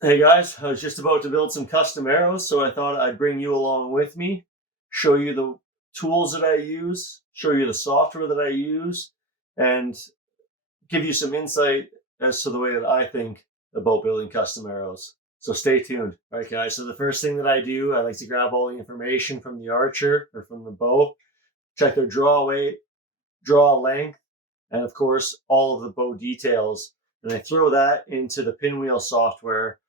Hey guys, I was just about to build some custom arrows, so I thought I'd bring you along with me, show you the tools that I use, show you the software that I use, and give you some insight as to the way that I think about building custom arrows. So stay tuned. All right, guys. So the first thing that I do, I like to grab all the information from the archer or from the bow, check their draw weight, draw length, and of course, all of the bow details. And I throw that into the Pinwheel software.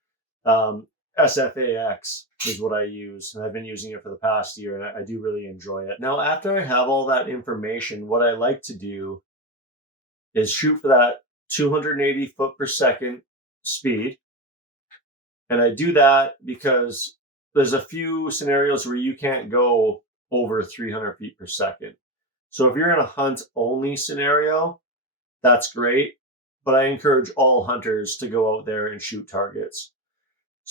SFAX is what I use, and I've been using it for the past year, and I do really enjoy it. Now, after I have all that information, what I like to do is shoot for that 280 foot per second speed. And I do that because there's a few scenarios where you can't go over 300 feet per second. So if you're in a hunt only scenario, that's great. But I encourage all hunters to go out there and shoot targets.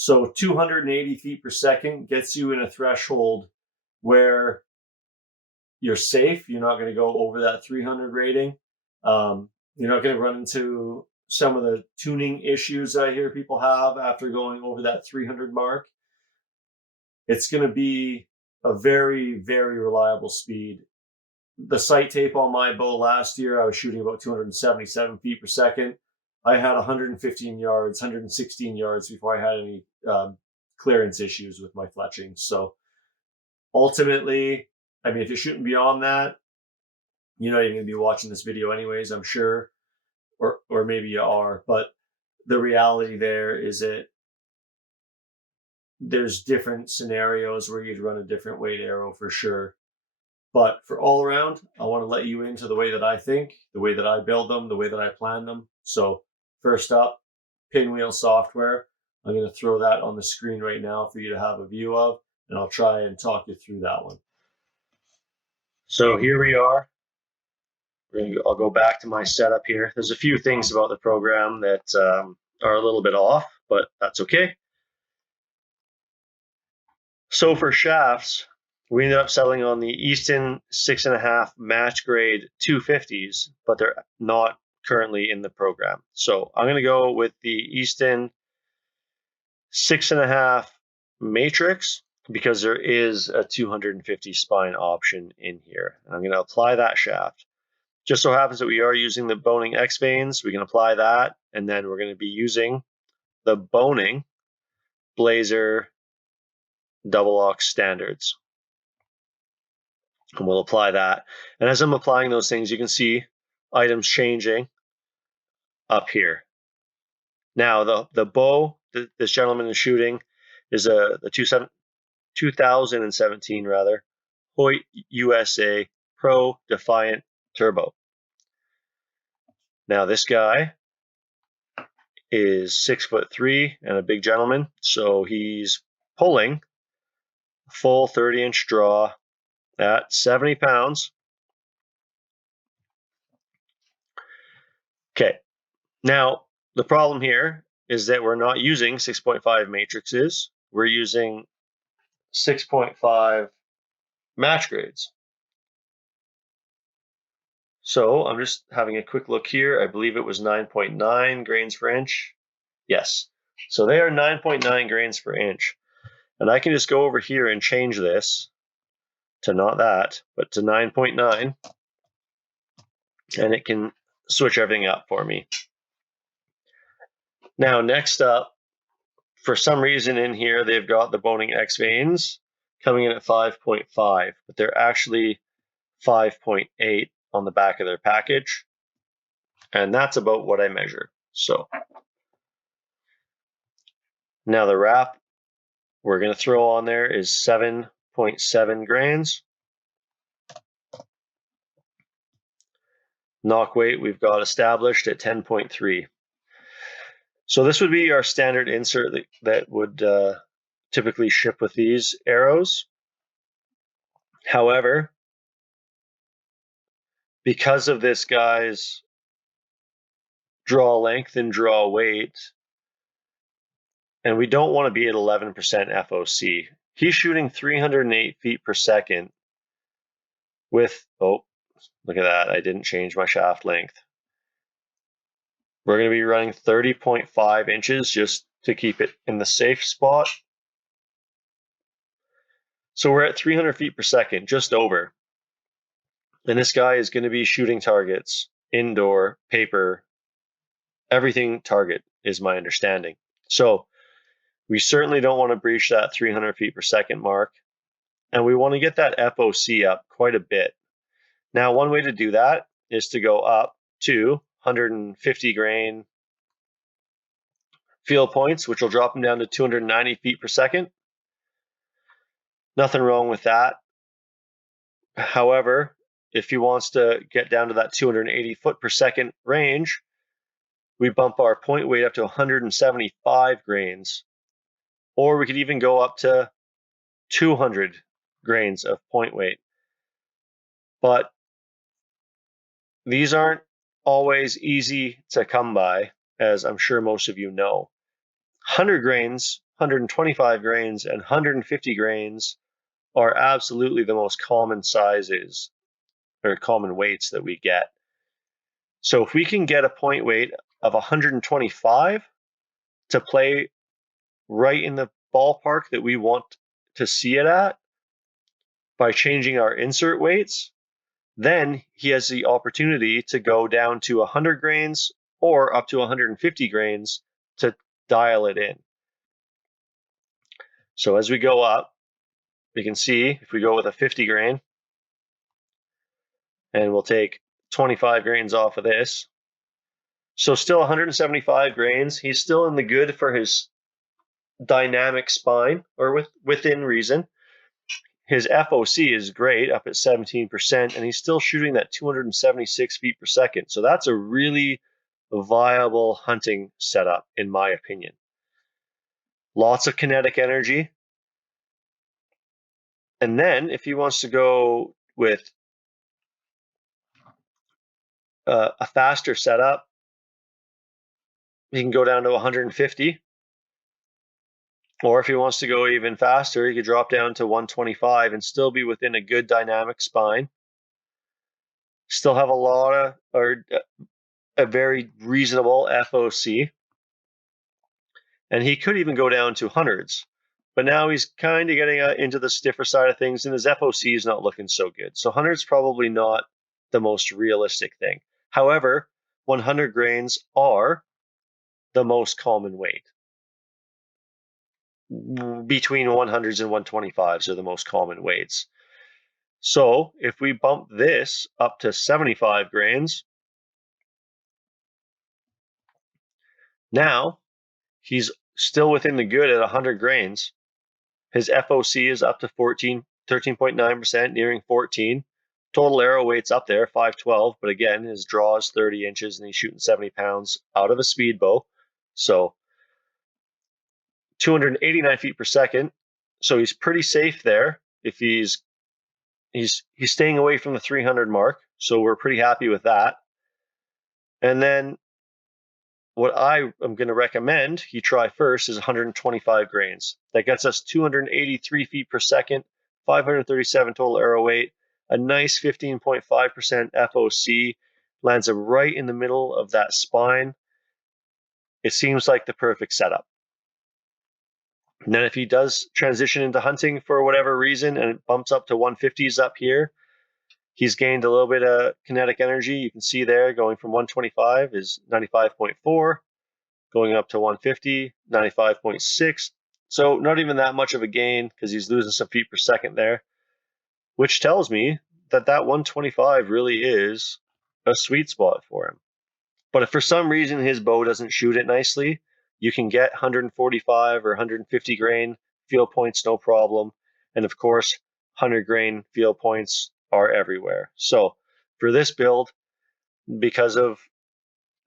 So 280 feet per second gets you in a threshold where you're safe. You're not going to go over that 300 rating. You're not going to run into some of the tuning issues I hear people have after going over that 300 mark. It's going to be a very, very reliable speed. The sight tape on my bow last year, I was shooting about 277 feet per second. I had 115 yards, 116 yards before I had any clearance issues with my fletching. So ultimately, I mean, if you're shooting beyond that, you're not even going to be watching this video anyways, I'm sure, or maybe you are. But the reality there is that there's different scenarios where you'd run a different weight arrow for sure. But for all around, I want to let you into the way that I think, the way that I build them, the way that I plan them. So first up, Pinwheel software. I'm going to throw that on the screen right now for you to have a view of, and I'll try and talk you through that one. So here we are. I'll go back to my setup here. There's a few things about the program that are a little bit off, but that's okay. So for shafts, we ended up settling on the Easton 6.5 match grade 250s, but they're not currently in the program. So I'm going to go with the Easton 6.5 matrix because there is a 250 spine option in here. And I'm going to apply that shaft. Just so happens that we are using the Boning X vanes. We can apply that, and then we're going to be using the Boning Blazer double ox standards. And we'll apply that. And as I'm applying those things, you can see items changing up here. Now, the bow that this gentleman is shooting is the 2017 rather, Hoyt USA Pro Defiant Turbo. Now, this guy is 6'3" and a big gentleman, so he's pulling full 30-inch draw at 70 pounds. Okay, now the problem here is that we're not using 6.5 matrices. We're using 6.5 match grades. So I'm just having a quick look here. I believe it was 9.9 grains per inch. Yes, so they are 9.9 grains per inch. And I can just go over here and change this to not that, but to 9.9. And it can switch everything up for me. Now, next up, for some reason in here, they've got the Boning X vanes coming in at 5.5, but they're actually 5.8 on the back of their package. And that's about what I measure. So now the wrap we're going to throw on there is 7.7 grains. Nock weight we've got established at 10.3. So this would be our standard insert that would typically ship with these arrows. However, because of this guy's draw length and draw weight, and we don't want to be at 11% FOC. He's shooting 308 feet per second with, oh, look at that, I didn't change my shaft length. We're going to be running 30.5 inches just to keep it in the safe spot. So we're at 300 feet per second, just over. And this guy is going to be shooting targets, indoor, paper, everything target is my understanding. So we certainly don't want to breach that 300 feet per second mark. And we want to get that FOC up quite a bit. Now, one way to do that is to go up to 150 grain field points, which will drop them down to 290 feet per second. Nothing wrong with that. However, if he wants to get down to that 280 foot per second range, we bump our point weight up to 175 grains, or we could even go up to 200 grains of point weight. But these aren't always easy to come by, as I'm sure most of you know. 100 grains, 125 grains, and 150 grains are absolutely the most common sizes or common weights that we get. So if we can get a point weight of 125 to play right in the ballpark that we want to see it at by changing our insert weights, then he has the opportunity to go down to 100 grains or up to 150 grains to dial it in. So as we go up, we can see if we go with a 50 grain, and we'll take 25 grains off of this. So still 175 grains. He's still in the good for his dynamic spine, or within reason. His FOC is great, up at 17%, and he's still shooting that 276 feet per second. So that's a really viable hunting setup, in my opinion. Lots of kinetic energy. And then if he wants to go with a faster setup, he can go down to 150. Or if he wants to go even faster, he could drop down to 125 and still be within a good dynamic spine. Still have a very reasonable FOC. And he could even go down to hundreds. But now he's kind of getting into the stiffer side of things, and his FOC is not looking so good. So 100 is probably not the most realistic thing. However, 100 grains are the most common weight. Between 100s and 125s are the most common weights. So if we bump this up to 75 grains, now he's still within the good at 100 grains. His FOC is up to 13.9%, nearing 14. Total arrow weight's up there, 512, but again, his draw is 30 inches and he's shooting 70 pounds out of a speed bow. So 289 feet per second. So he's pretty safe there. If he's staying away from the 300 mark, so we're pretty happy with that. And then what I am going to recommend he try first is 125 grains. That gets us 283 feet per second, 537 total arrow weight, a nice 15.5% FOC, lands him right in the middle of that spine. It seems like the perfect setup. And then if he does transition into hunting for whatever reason and it bumps up to 150s up here, he's gained a little bit of kinetic energy. You can see there going from 125 is 95.4, going up to 150, 95.6. So not even that much of a gain because he's losing some feet per second there, which tells me that 125 really is a sweet spot for him. But if for some reason his bow doesn't shoot it nicely, you can get 145 or 150 grain field points, no problem. And of course, 100 grain field points are everywhere. So for this build, because of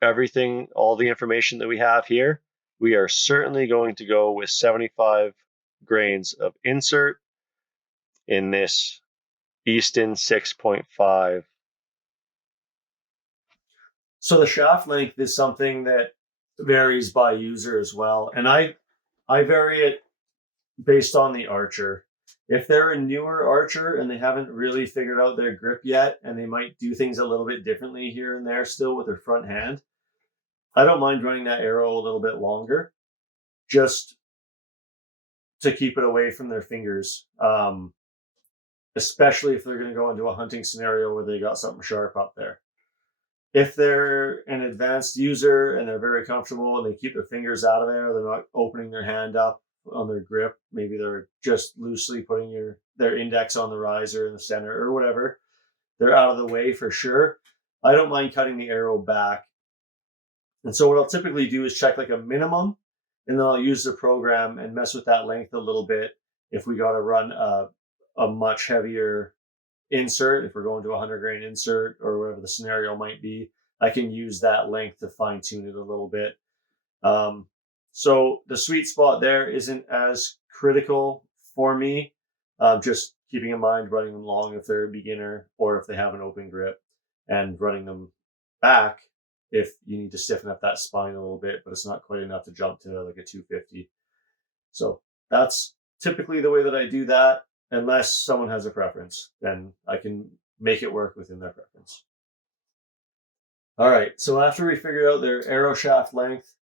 everything, all the information that we have here, we are certainly going to go with 75 grains of insert in this Easton 6.5. So the shaft length is something that varies by user as well. And I vary it based on the archer. If they're a newer archer and they haven't really figured out their grip yet, and they might do things a little bit differently here and there still with their front hand, I don't mind running that arrow a little bit longer, just to keep it away from their fingers, especially if they're going to go into a hunting scenario where they got something sharp up there. If they're an advanced user and they're very comfortable and they keep their fingers out of there, they're not opening their hand up on their grip. Maybe they're just loosely putting their index on the riser in the center or whatever. They're out of the way for sure. I don't mind cutting the arrow back. And so what I'll typically do is check like a minimum, and then I'll use the program and mess with that length a little bit if we got to run a much heavier insert. If we're going to a 100 grain insert or whatever the scenario might be, I can use that length to fine tune it a little bit. So the sweet spot there isn't as critical for me. Just keeping in mind running them long if they're a beginner or if they have an open grip, and running them back if you need to stiffen up that spine a little bit, but it's not quite enough to jump to like a 250. So that's typically the way that I do that. Unless someone has a preference, then I can make it work within their preference. All right, so after we figured out their arrow shaft length,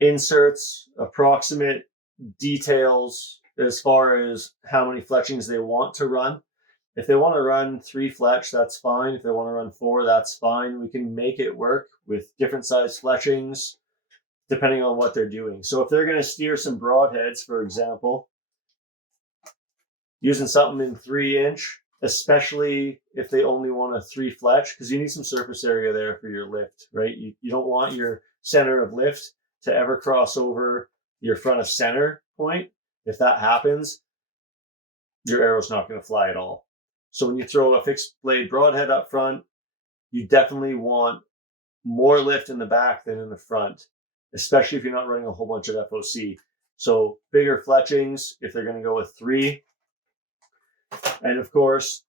inserts, approximate details as far as how many fletchings they want to run. If they want to run 3 fletch, that's fine. If they want to run 4, that's fine. We can make it work with different size fletchings depending on what they're doing. So if they're going to steer some broadheads, for example, using something in 3-inch, especially if they only want a 3 fletch, because you need some surface area there for your lift, right? You don't want your center of lift to ever cross over your front of center point. If that happens, your arrow's not going to fly at all. So when you throw a fixed blade broadhead up front, you definitely want more lift in the back than in the front, especially if you're not running a whole bunch of FOC. So bigger fletchings, if they're going to go with 3. And of course,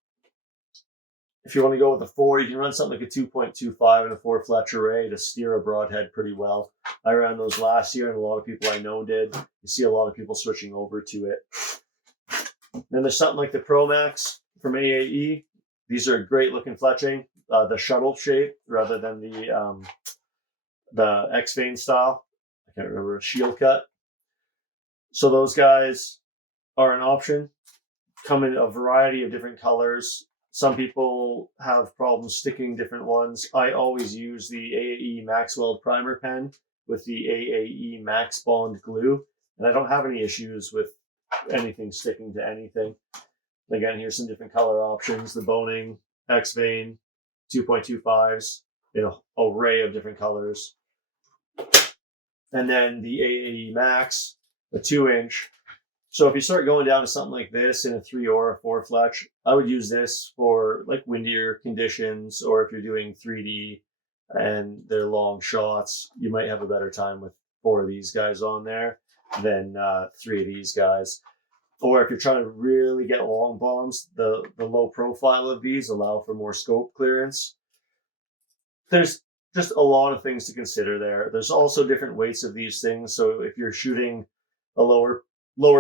if you want to go with a 4, you can run something like a 2.25 and a 4 fletch array to steer a broadhead pretty well. I ran those last year, and a lot of people I know did. You see a lot of people switching over to it. Then there's something like the Pro Max from AAE. These are great looking fletching, the shuttle shape rather than the X-Vein style. I can't remember, shield cut. So those guys are an option. Come in a variety of different colors. Some people have problems sticking different ones. I always use the AAE Max Weld primer pen with the AAE Max Bond glue, and I don't have any issues with anything sticking to anything. Again, here's some different color options. The Boning, X-Vein, 2.25s in an array of different colors. And then the AAE Max, a 2-inch. So if you start going down to something like this in a 3 or a 4 fletch, I would use this for like windier conditions, or if you're doing 3D and they're long shots, you might have a better time with 4 of these guys on there than 3 of these guys. Or if you're trying to really get long bombs, the low profile of these allow for more scope clearance. There's just a lot of things to consider there. There's also different weights of these things. So if you're shooting a lower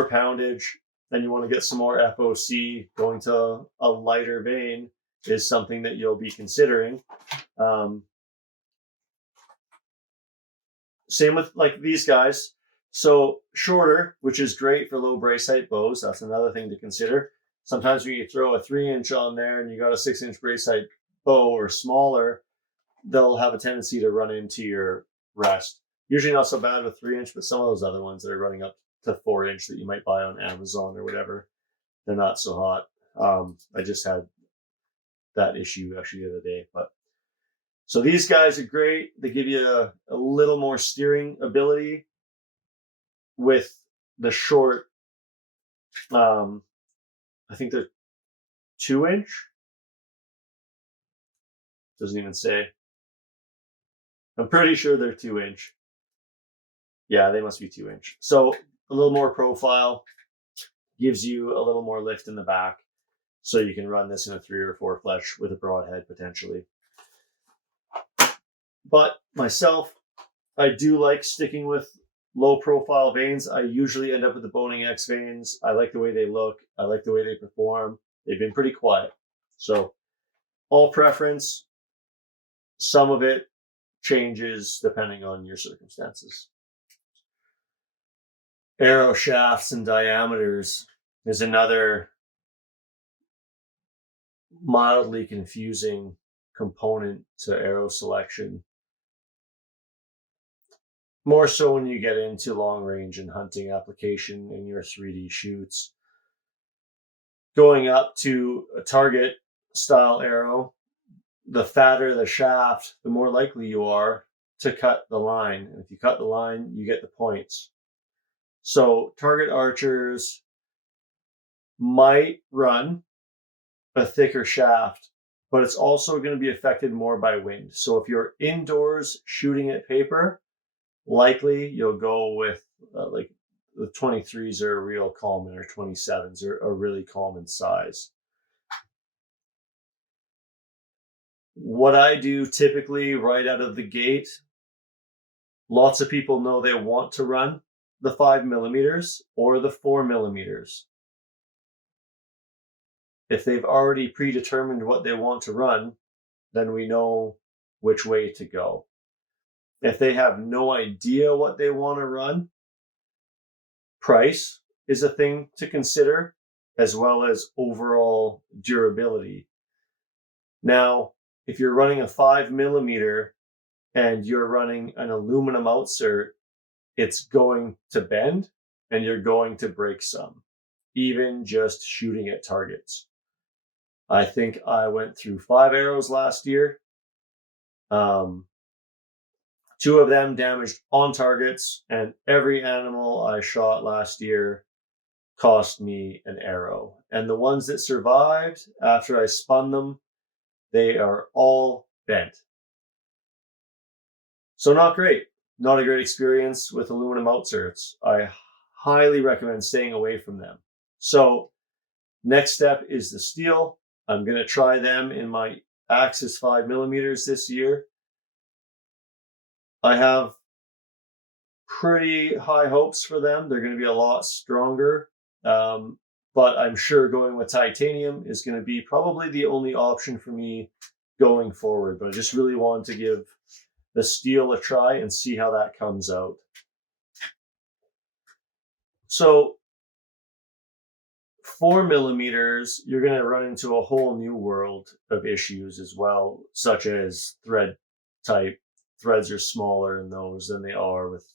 poundage and you want to get some more FOC, going to a lighter vein is something that you'll be considering. Same with like these guys. So shorter, which is great for low brace height bows. That's another thing to consider. Sometimes when you throw a 3-inch on there and you got a 6-inch brace height bow or smaller, they'll have a tendency to run into your rest. Usually not so bad with 3-inch, but some of those other ones that are running up to 4-inch that you might buy on Amazon or whatever, they're not so hot. I just had that issue actually the other day. But so these guys are great. They give you a little more steering ability with the short, I think they're 2-inch. Doesn't even say. I'm pretty sure they're 2-inch. Yeah, they must be 2-inch. So a little more profile, gives you a little more lift in the back. So you can run this in a 3 or 4 fletch with a broadhead potentially. But myself, I do like sticking with low profile veins. I usually end up with the Boning X veins. I like the way they look. I like the way they perform. They've been pretty quiet. So all preference. Some of it changes depending on your circumstances. Arrow shafts and diameters is another mildly confusing component to arrow selection. More so when you get into long range and hunting application in your 3D shoots. Going up to a target style arrow, the fatter the shaft, the more likely you are to cut the line. And if you cut the line, you get the points. So target archers might run a thicker shaft, but it's also going to be affected more by wind. So if you're indoors shooting at paper, likely you'll go with like the 23s are a real common, or 27s are a really common size. What I do typically right out of the gate, lots of people know they want to run the 5mm or the 4mm. If they've already predetermined what they want to run, then we know which way to go. If they have no idea what they want to run, price is a thing to consider, as well as overall durability. Now, if you're running a 5mm and you're running an aluminum outsert, it's going to bend and you're going to break some, even just shooting at targets. I think I went through 5 arrows last year. 2 of them damaged on targets, and every animal I shot last year cost me an arrow. And the ones that survived after I spun them, they are all bent. So not great. Not a great experience with aluminum outserts. I highly recommend staying away from them. So next step is the steel. I'm going to try them in my Axis 5mm this year. I have pretty high hopes for them. They're going to be a lot stronger. But I'm sure going with titanium is going to be probably the only option for me going forward. But I just really wanted to give the steel a try and see how that comes out. So 4mm, you're going to run into a whole new world of issues as well, such as thread type. Threads are smaller in those than they are with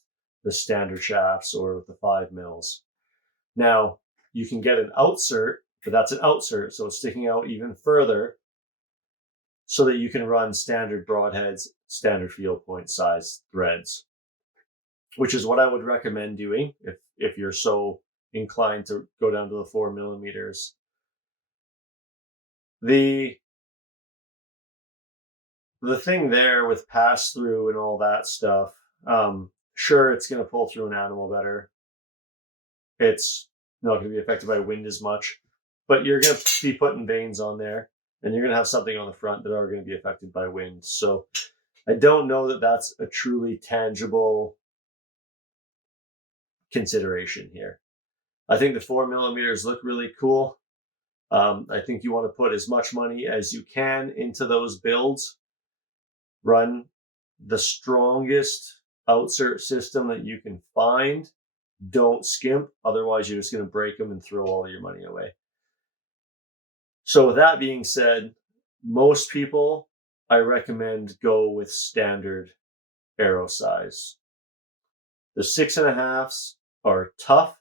the standard shafts or with the 5mm. Now, you can get an outsert, but that's an outsert, so it's sticking out even further so that you can run standard broadheads, standard field point size threads, which is what I would recommend doing if you're so inclined to go down to the 4mm. The thing there with pass through and all that stuff, sure, it's going to pull through an animal better. It's not going to be affected by wind as much, but you're going to be putting vanes on there, and you're going to have something on the front that are going to be affected by wind. So I don't know that that's a truly tangible consideration here. I think the 4mm look really cool. I think you want to put as much money as you can into those builds. Run the strongest outsert system that you can find. Don't skimp, otherwise you're just going to break them and throw all your money away. So with that being said, most people I recommend go with standard arrow size. The 6.5s are tough.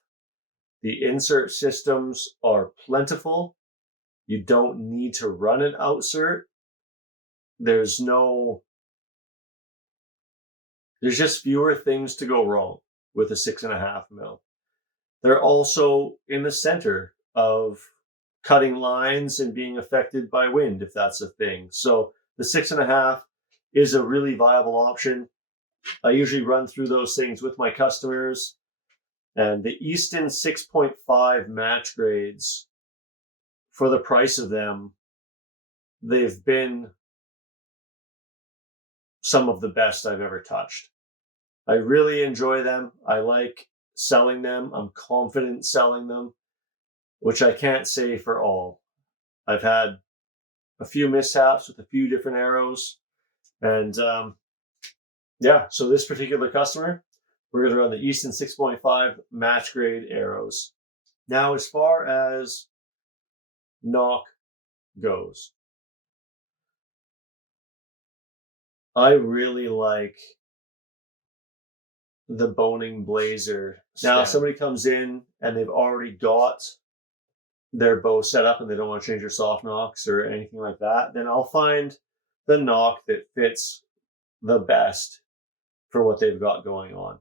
The insert systems are plentiful. You don't need to run an outsert. There's just fewer things to go wrong with a 6.5mm. They're also in the center of cutting lines and being affected by wind, if that's a thing. So the 6.5 is a really viable option. I usually run through those things with my customers. And the Easton 6.5 match grades, for the price of them, they've been some of the best I've ever touched. I really enjoy them. I like selling them. I'm confident selling them, which I can't say for all. I've had a few mishaps with a few different arrows. And yeah, so this particular customer, we're going to run the Easton 6.5 match grade arrows. Now, as far as Nock goes, I really like the Boning Blazer. Now, if somebody comes in and they've already got their bow set up and they don't want to change their soft nocks or anything like that, then I'll find the Nock that fits the best for what they've got going on.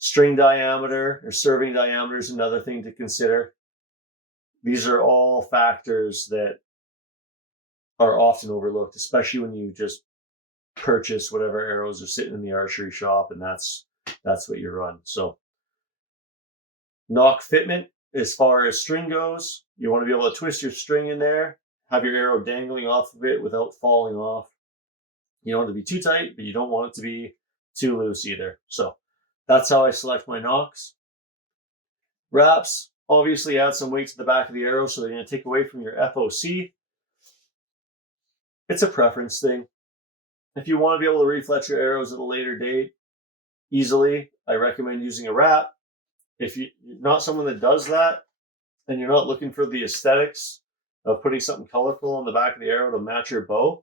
String diameter or serving diameter is another thing to consider. These are all factors that are often overlooked, especially when you just purchase whatever arrows are sitting in the archery shop and that's what you run. So Nock fitment, as far as string goes, you want to be able to twist your string in there, have your arrow dangling off of it without falling off. You don't want it to be too tight, but you don't want it to be too loose either. So that's how I select my Nocks. Wraps obviously add some weight to the back of the arrow, so they're going to take away from your FOC. It's a preference thing. If you want to be able to refletch your arrows at a later date easily, I recommend using a wrap. If you're not someone that does that, and you're not looking for the aesthetics of putting something colorful on the back of the arrow to match your bow,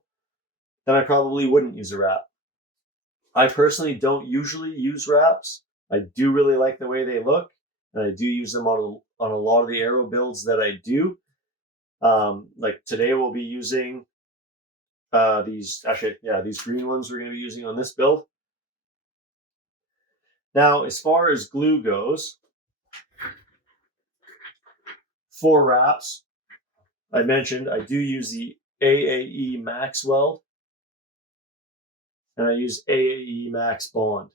then I probably wouldn't use a wrap. I personally don't usually use wraps. I do really like the way they look, and I do use them on a lot of the arrow builds that I do. Like today we'll be using these green ones we're going to be using on this build. Now, as far as glue goes, for wraps, I mentioned I do use the AAE Max Weld, and I use AAE Max Bond.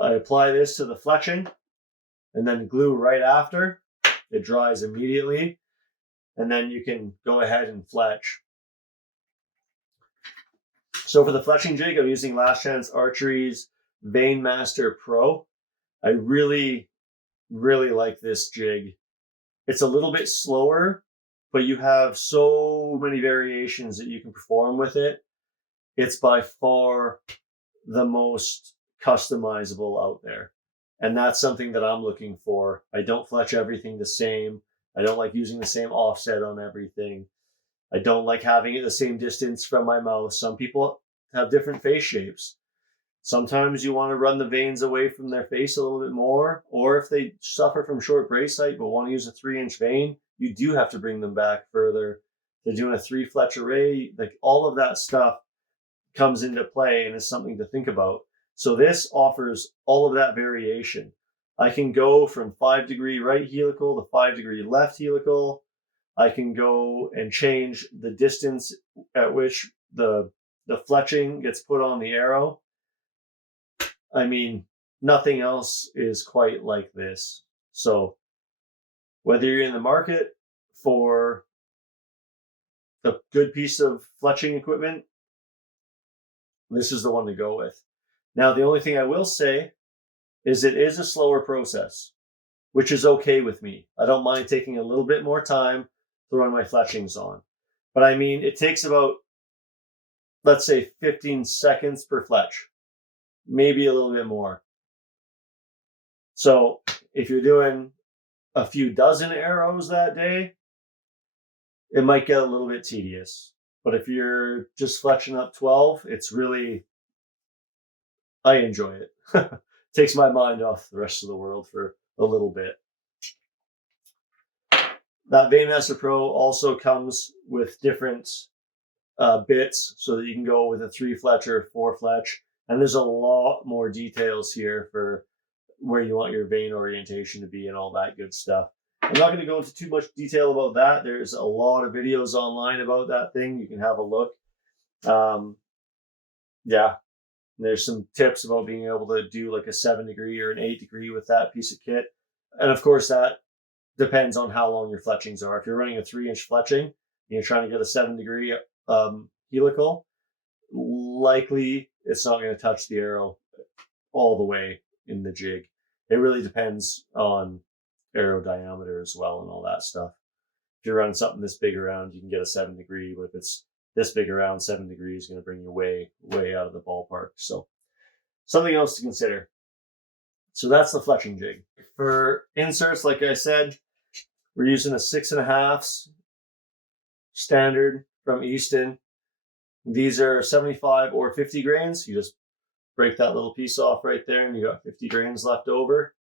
I apply this to the fletching and then glue right after. It dries immediately, and then you can go ahead and fletch. So for the fletching jig, I'm using Last Chance Archery's Veinmaster Pro. I really, really like this jig. It's a little bit slower, but you have so many variations that you can perform with it. It's by far the most customizable out there. And that's something that I'm looking for. I don't fletch everything the same. I don't like using the same offset on everything. I don't like having it the same distance from my mouth. Some people have different face shapes. Sometimes you want to run the veins away from their face a little bit more, or if they suffer from short brace height but want to use a 3-inch vein, you do have to bring them back further. They're doing a 3 fletch array, like all of that stuff comes into play and is something to think about. So this offers all of that variation. I can go from 5-degree right helical to 5-degree left helical. I can go and change the distance at which the fletching gets put on the arrow. I mean, nothing else is quite like this. So whether you're in the market for a good piece of fletching equipment, this is the one to go with. Now, the only thing I will say is it is a slower process, which is okay with me. I don't mind taking a little bit more time throwing my fletchings on. But I mean, it takes about, let's say, 15 seconds per fletch, maybe a little bit more. So if you're doing a few dozen arrows that day, it might get a little bit tedious. But if you're just fletching up 12, it's really, I enjoy it. Takes my mind off the rest of the world for a little bit. That Veinmaster Pro also comes with different bits so that you can go with a 3 fletch or 4 fletch. And there's a lot more details here for where you want your vein orientation to be and all that good stuff. I'm not going to go into too much detail about that. There's a lot of videos online about that thing. You can have a look. Yeah, there's some tips about being able to do like a 7-degree or an 8-degree with that piece of kit. And of course, that depends on how long your fletchings are. If you're running a 3-inch fletching and you're trying to get a 7-degree helical, likely it's not going to touch the arrow all the way in the jig. It really depends on arrow diameter as well and all that stuff. If you're running something this big around, you can get a 7-degree, but if it's this big around, 7 degrees is going to bring you way, way out of the ballpark. So Something else to consider. So that's the fletching jig. For inserts, like I said, we're using a 6.5 standard from Easton. These are 75 or 50 grains. You just break that little piece off right there and you got 50 grains left over.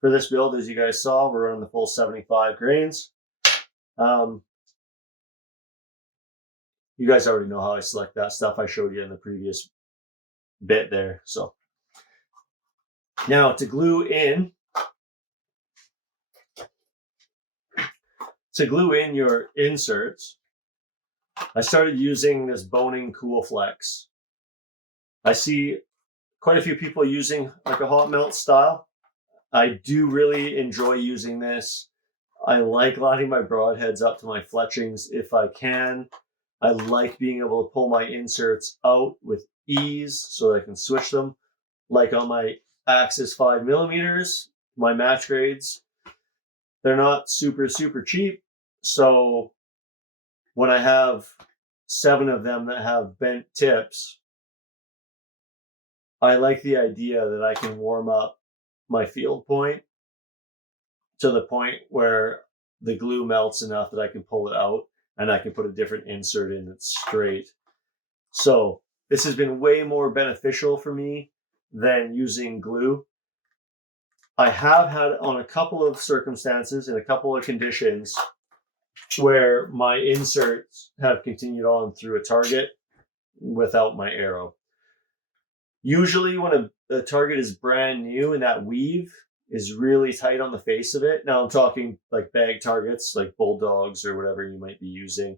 For this build, as you guys saw, we're running the full 75 grains. You guys already know how I select that stuff. I showed you in the previous bit there. So now to glue in your inserts, I started using this Boning Cool Flex. I see quite a few people using like a hot melt style. I do really enjoy using this. I like lining my broadheads up to my fletchings if I can. I like being able to pull my inserts out with ease so that I can switch them. Like on my Axis 5mm, my match grades, they're not super cheap. So when I have 7 of them that have bent tips, I like the idea that I can warm up my field point to the point where the glue melts enough that I can pull it out and I can put a different insert in that's straight. So this has been way more beneficial for me than using glue. I have had on a couple of circumstances and a couple of conditions where my inserts have continued on through a target without my arrow. Usually when a target is brand new and that weave is really tight on the face of it. Now I'm talking like bag targets, like bulldogs or whatever you might be using.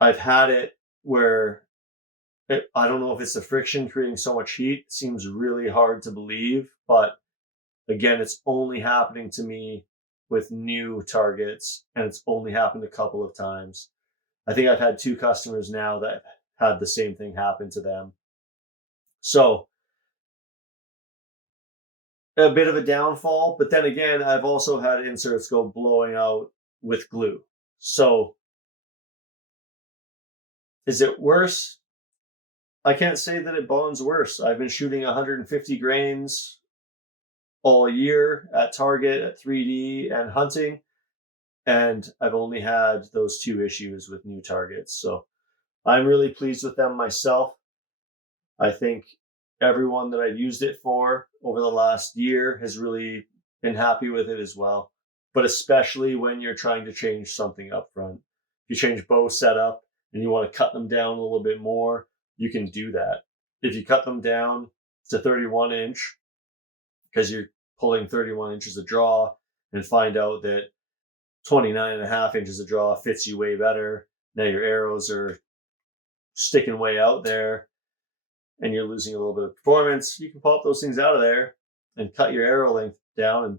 I've had it where I don't know if it's the friction creating so much heat. It seems really hard to believe, but again, it's only happening to me with new targets, and it's only happened a couple of times. I think I've had 2 customers now that had the same thing happen to them. So a bit of a downfall, but then again, I've also had inserts go blowing out with glue. So is it worse? I can't say that it bonds worse. I've been shooting 150 grains all year at target, at 3D and hunting, and I've only had those 2 issues with new targets. So I'm really pleased with them myself. I think everyone that I've used it for over the last year has really been happy with it as well. But especially when you're trying to change something up front. If you change bow setup and you want to cut them down a little bit more, you can do that. If you cut them down to 31 inch, because you're pulling 31 inches of draw, and find out that 29.5 inches of draw fits you way better, now your arrows are sticking way out there, and you're losing a little bit of performance, you can pop those things out of there and cut your arrow length down and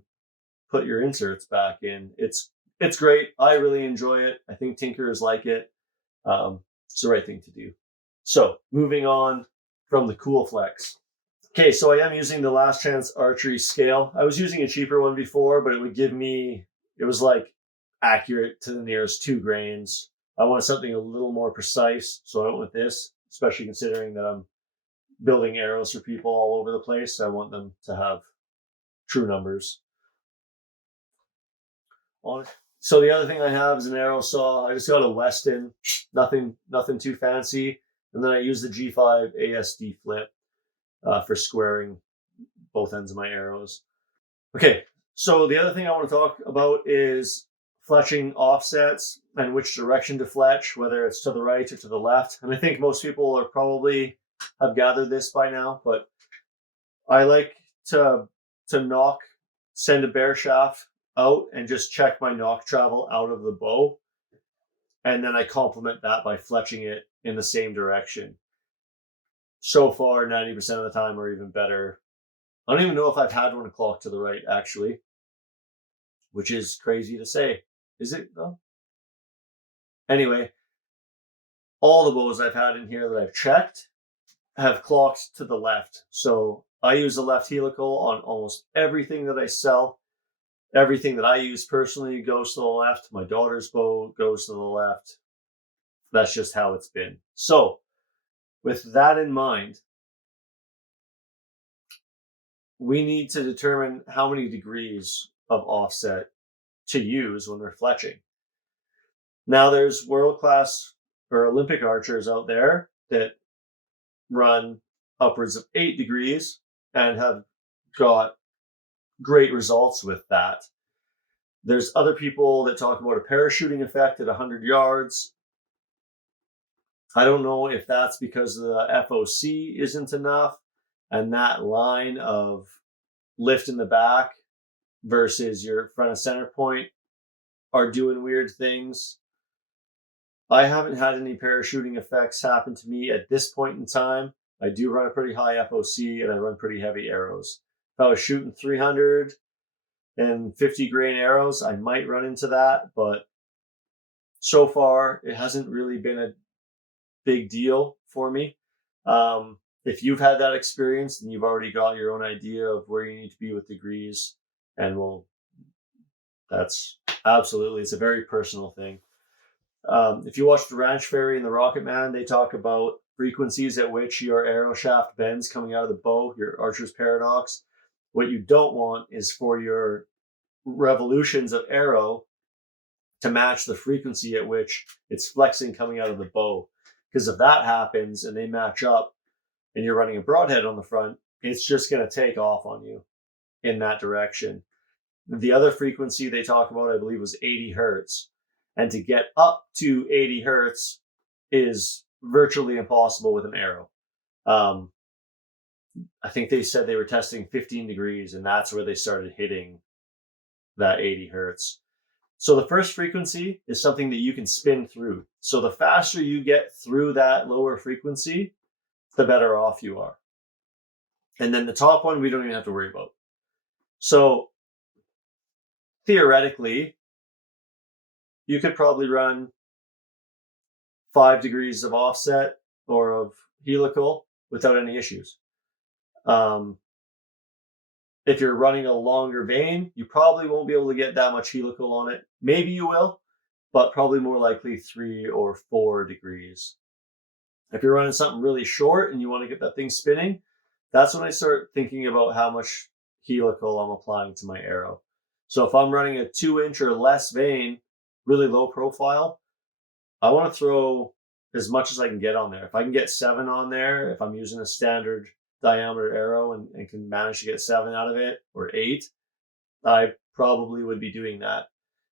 put your inserts back in. It's great. I really enjoy it. I think tinkerers like it. It's the right thing to do. So moving on from the Cool Flex. Okay, so I am using the Last Chance Archery scale. I was using a cheaper one before, but it was like accurate to the nearest 2 grains. I wanted something a little more precise, so I went with this, especially considering that I'm building arrows for people all over the place. I want them to have true numbers on it. So the other thing I have is an arrow saw. I just got a Weston, nothing too fancy. And then I use the G5 ASD flip for squaring both ends of my arrows. Okay, so the other thing I want to talk about is fletching offsets and which direction to fletch, whether it's to the right or to the left. And I think most people are probably have gathered this by now, but I like to nock, send a bare shaft out and just check my nock travel out of the bow. And then I complement that by fletching it in the same direction. So far, 90% of the time, or even better. I don't even know if I've had one clock to the right, actually, which is crazy to say. Is it though? Anyway, all the bows I've had in here that I've checked have clocked to the left. So I use the left helical on almost everything that I sell. Everything that I use personally goes to the left. My daughter's bow goes to the left. That's just how it's been. So with that in mind, we need to determine how many degrees of offset to use when we're fletching. Now, there's world-class or Olympic archers out there that run upwards of 8 degrees and have got great results with that. There's other people that talk about a parachuting effect at 100 yards. I don't know if that's because the FOC isn't enough and that line of lift in the back versus your front and center point are doing weird things. I haven't had any parachuting effects happen to me at this point in time. I do run a pretty high FOC and I run pretty heavy arrows. If I was shooting 350 grain arrows, I might run into that, but so far it hasn't really been a big deal for me. If you've had that experience, then you've already got your own idea of where you need to be with degrees, and that's absolutely, it's a very personal thing. If you watch the Ranch Fairy and the Rocket Man, they talk about frequencies at which your arrow shaft bends coming out of the bow, your archer's paradox. What you don't want is for your revolutions of arrow to match the frequency at which it's flexing coming out of the bow. Because if that happens and they match up and you're running a broadhead on the front, it's just going to take off on you in that direction. The other frequency they talk about, I believe, was 80 hertz. And to get up to 80 hertz is virtually impossible with an arrow. I think they said they were testing 15 degrees, and that's where they started hitting that 80 hertz. So the first frequency is something that you can spin through. So the faster you get through that lower frequency, the better off you are. And then the top one, we don't even have to worry about. So theoretically, you could probably run 5 degrees of offset or of helical without any issues. If you're running a longer vein, you probably won't be able to get that much helical on it. Maybe you will, but probably more likely 3 or 4 degrees. If you're running something really short and you want to get that thing spinning, that's when I start thinking about how much helical I'm applying to my arrow. So if I'm running a 2-inch or less vein, really low profile, I want to throw as much as I can get on there. If I can get 7 on there, if I'm using a standard diameter arrow and can manage to get 7 out of it, or 8, I probably would be doing that.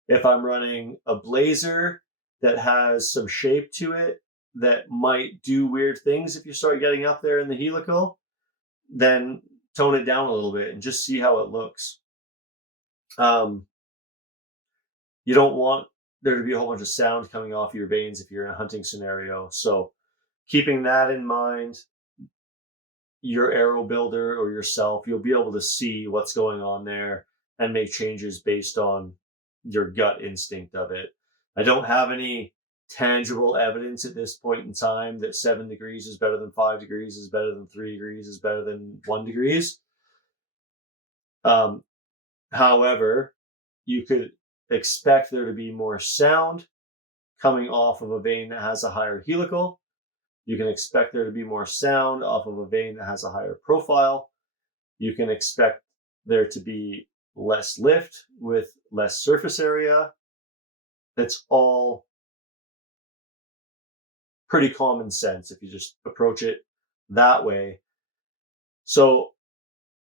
If I'm running a blazer that has some shape to it that might do weird things if you start getting up there in the helical, then tone it down a little bit and just see how it looks. You don't want there to be a whole bunch of sound coming off your veins if you're in a hunting scenario. So keeping that in mind, your arrow builder or yourself, you'll be able to see what's going on there and make changes based on your gut instinct of it. I don't have any tangible evidence at this point in time that 7 degrees is better than 5 degrees, is better than 3 degrees, is better than 1 degrees. However, you could expect there to be more sound coming off of a vein that has a higher helical. You can expect there to be more sound off of a vein that has a higher profile. You can expect there to be less lift with less surface area. It's all pretty common sense if you just approach it that way. So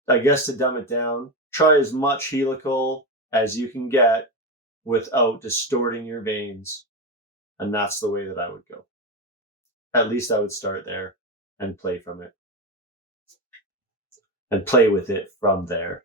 I guess to dumb it down, try as much helical as you can get without distorting your veins. And that's the way that I would go. At least I would start there and play from it. And play with it from there.